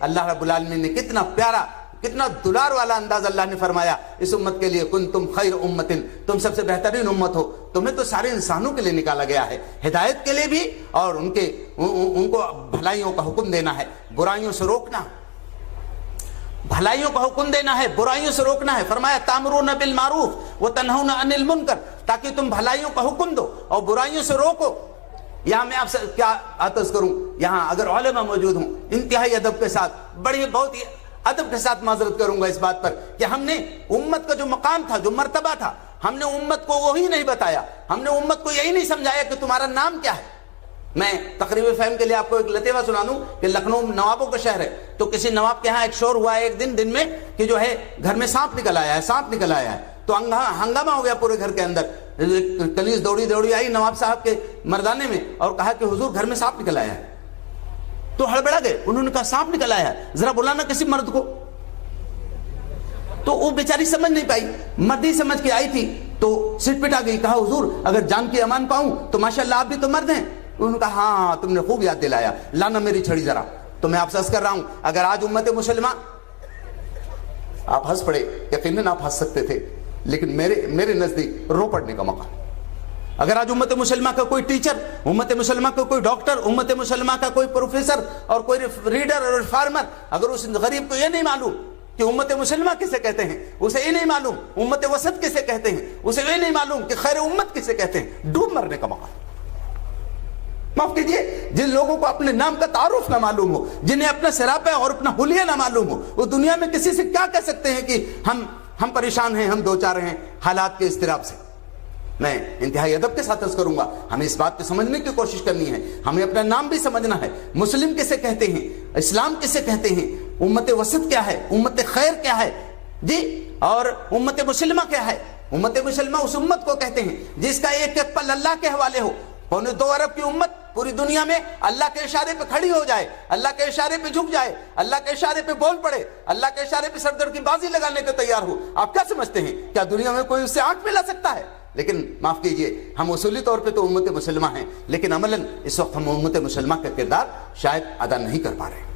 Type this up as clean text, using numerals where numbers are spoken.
اللہ رب العالمین نے کتنا پیارا، کتنا دلار والا انداز اللہ نے فرمایا اس امت کے لیے، کنتم خیر امت، تم سب سے بہترین امت ہو۔ تمہیں تو سارے انسانوں کے لیے نکالا گیا ہے، ہدایت کے لیے بھی، اور ان کو بھلائیوں کا حکم دینا ہے، برائیوں سے روکنا، بھلائیوں کا حکم دینا ہے، برائیوں سے روکنا ہے۔ فرمایا تامرون بالمعروف وتنہون عن المنکر، تاکہ تم بھلائیوں کا حکم دو اور برائیوں سے روکو۔ یہاں میں آپ سے کیا عرض کروں، یہاں اگر علماء موجود ہوں، انتہائی ادب کے ساتھ، بہت ہی ادب کے ساتھ معذرت کروں گا اس بات پر کہ ہم نے امت کا جو مقام تھا، جو مرتبہ تھا، ہم نے امت کو وہی نہیں بتایا، ہم نے امت کو یہی نہیں سمجھایا کہ تمہارا نام کیا ہے۔ میں تقریب فہم کے لیے آپ کو ایک لطیفہ سنا دوں کہ لکھنؤ نوابوں کا شہر ہے، تو کسی نواب کے ہاں ایک شور ہوا ہے ایک دن میں کہ جو ہے گھر میں سانپ نکل آیا ہے، سانپ نکل آیا ہے، تو ہنگامہ ہو گیا پورے گھر کے اندر۔ کنیز دوڑی آئی نواب صاحب کے مردانے میں اور کہا کہ حضور گھر میں سانپ نکل آیا ہے۔ تو ہڑبڑا گئے، انہوں نے کہا سانپ نکل آیا ہے، ذرا بلانا کسی مرد کو۔ تو وہ بیچاری سمجھ نہیں پائی، مرد ہی سمجھ کے آئی تھی، تو سٹ پٹ آ گئی، کہا حضور اگر جان کی امان پاؤں تو ماشاءاللہ آپ بھی تو مرد ہیں۔ انہوں نے کہا ہاں تم نے خوب یاد دلایا، لانا میری چھڑی ذرا۔ تو میں آپ سے عرض کر رہا ہوں، اگر آج امت مسلمہ، آپ ہنس پڑے، یقیناً آپ ہنس سکتے تھے، لیکن میرے نزدیک رو پڑنے کا موقع۔ اگر آج امت مسلمہ کا کوئی ٹیچر، امت مسلمہ کا کوئی ڈاکٹر، امت مسلمہ کا کوئی پروفیسر اور کوئی ریڈر اور فارمر، اگر اس غریب کو یہ نہیں معلوم کہ امت مسلمہ کسے کہتے ہیں، اسے یہ نہیں معلوم امت وسط کسے کہتے ہیں، اسے یہ نہیں معلوم کہ خیر امت کسے کہتے ہیں، ڈوب مرنے کا موقع۔ معاف کیجئے، جن لوگوں کو اپنے نام کا تعارف نہ معلوم ہو، جنہیں اپنا سراپا اور اپنا حلیہ نہ معلوم ہو، وہ دنیا میں کسی سے کیا کہہ سکتے ہیں کہ ہم پریشان ہیں، ہم دوچار ہیں حالات کے اضطراب سے۔ میں انتہائی ادب کے ساتھ عرض کروں گا، ہمیں اس بات کو سمجھنے کی کوشش کرنی ہے، ہمیں اپنا نام بھی سمجھنا ہے، مسلم کسے کہتے ہیں، اسلام کسے کہتے ہیں، امت وسط کیا ہے، امت خیر کیا ہے جی، اور امت مسلمہ کیا ہے۔ امت مسلمہ اس امت کو کہتے ہیں جس کا ایک ایک پل اللہ کے حوالے ہو۔ 2 ارب کی امت پوری دنیا میں اللہ کے اشارے پہ کھڑی ہو جائے، اللہ کے اشارے پہ جھک جائے، اللہ کے اشارے پہ بول پڑے، اللہ کے اشارے پہ سردر کی بازی لگانے کے تیار ہو۔ آپ کیا سمجھتے ہیں، کیا دنیا میں کوئی اس سے آنکھ ملا سکتا ہے؟ لیکن معاف کیجئے، ہم اصولی طور پہ تو امت مسلمہ ہیں، لیکن عملاً اس وقت ہم امت مسلمہ کا کردار شاید ادا نہیں کر پا رہے ہیں۔